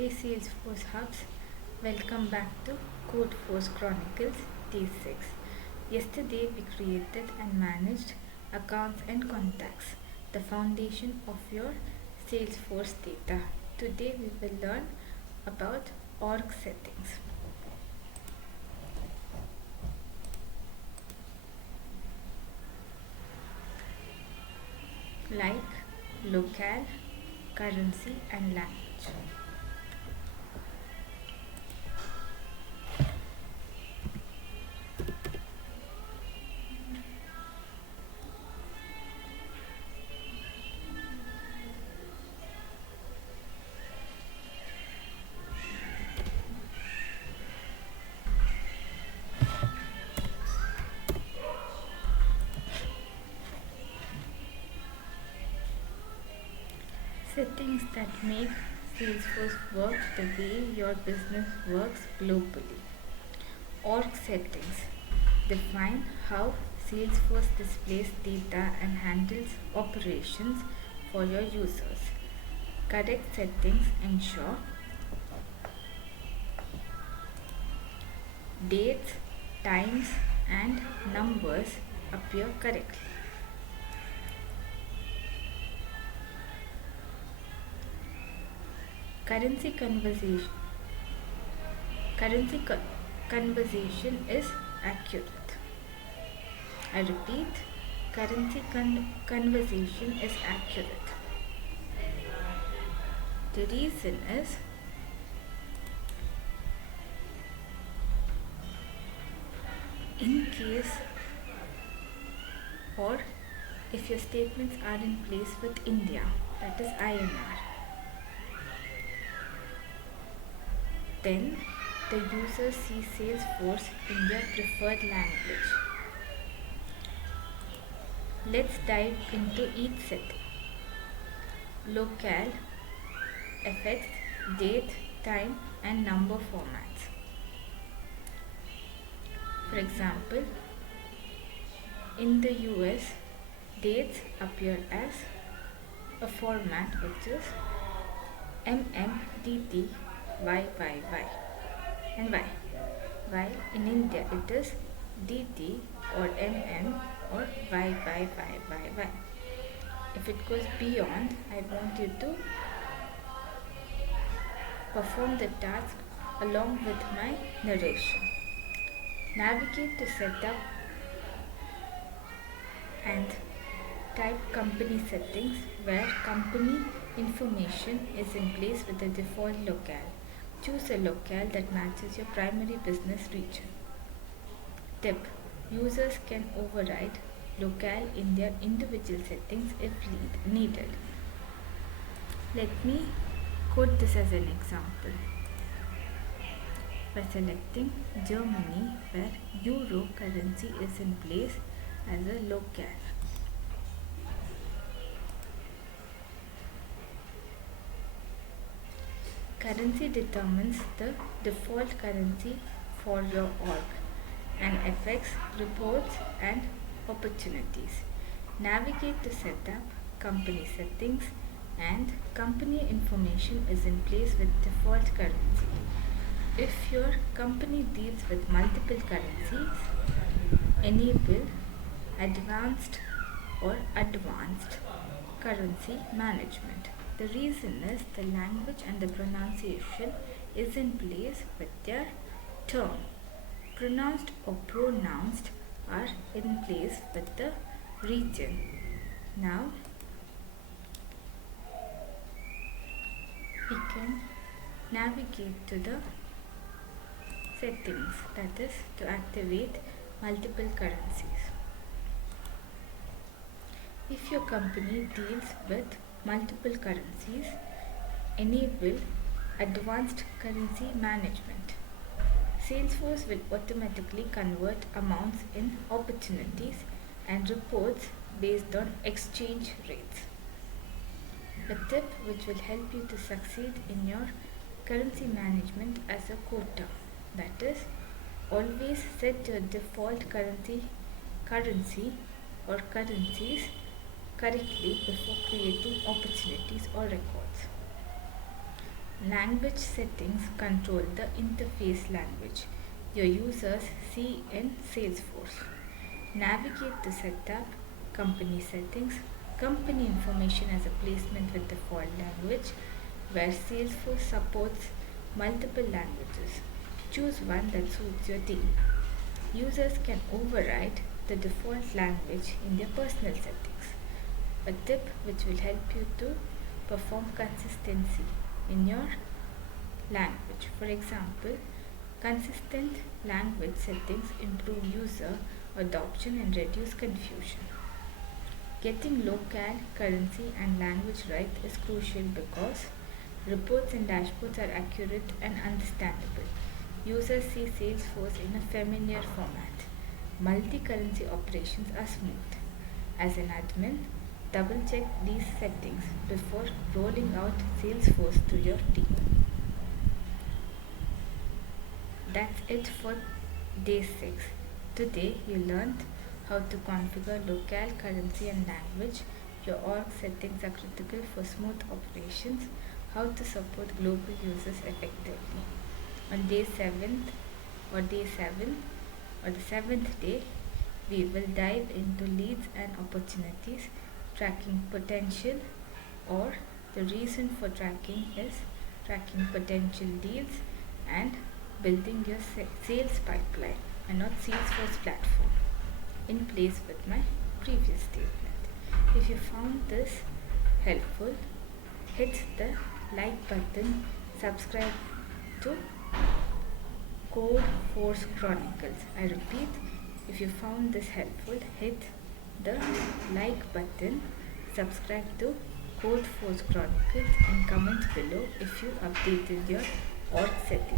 Hey Salesforce Hubs, welcome back to CodeForce Chronicles Day 6. Yesterday we created and managed accounts and contacts, the foundation of your Salesforce data. Today we will learn about org settings. Like locale, currency and language. Settings that make Salesforce work the way your business works globally. Org settings define how Salesforce displays data and handles operations for your users. Correct settings ensure dates, times, and numbers appear correctly. Currency conversation is accurate. I repeat, currency conversation is accurate. The reason is in case or if your statements are in place with India, that is INR, then the user sees Salesforce in their preferred language. Let's dive into each setting. Locale affects date, time and number formats. For example, in the US, dates appear as a format which is MMDT YYY and Y. While in India it is DT or MM or YYYYY. If it goes beyond, I want you to perform the task along with my narration. Navigate to setup and type company settings where company information is in place with the default locale. Choose a locale that matches your primary business region. Tip: users can override locale in their individual settings if needed. Let me quote this as an example. By selecting Germany, where Euro currency is in place as a locale. Currency determines the default currency for your org and affects reports and opportunities. Navigate to setup, company settings, and company information is in place with default currency. If your company deals with multiple currencies, enable advanced currency management. The reason is the language and the pronunciation is in place with their term. Pronounced or pronounced are in place with the region. Now we can navigate to the settings, that is to activate multiple currencies. If your company deals with multiple currencies, enable advanced currency management. Salesforce will automatically convert amounts in opportunities and reports based on exchange rates. A tip which will help you to succeed in your currency management as a quota, that is, always set your default currency or currencies correctly before creating opportunities or records. Language settings control the interface language your users see in Salesforce. Navigate to Setup, Company Settings, Company Information as a placement with default language, where Salesforce supports multiple languages. Choose one that suits your team. Users can override the default language in their personal settings. A tip which will help you to perform consistency in your language. For example, consistent language settings improve user adoption and reduce confusion. Getting locale, currency, and language right is crucial because reports and dashboards are accurate and understandable. Users see Salesforce in a familiar format. Multi-currency operations are smooth. As an admin, double check these settings before rolling out Salesforce to your team. That's it for day 6. Today you learned how to configure locale, currency and language. Your org settings are critical for smooth operations. How to support global users effectively. On day 7 or day 7 or the 7th day, we will dive into leads and opportunities, tracking potential, or the reason for tracking is tracking potential deals and building your sales pipeline and not Salesforce platform in place with my previous statement. If you found this helpful, hit the like button, subscribe to CodeForce Chronicles. I repeat, if you found this helpful, hit the like button, subscribe to CodeForce Chronicles and comment below if you updated your org settings.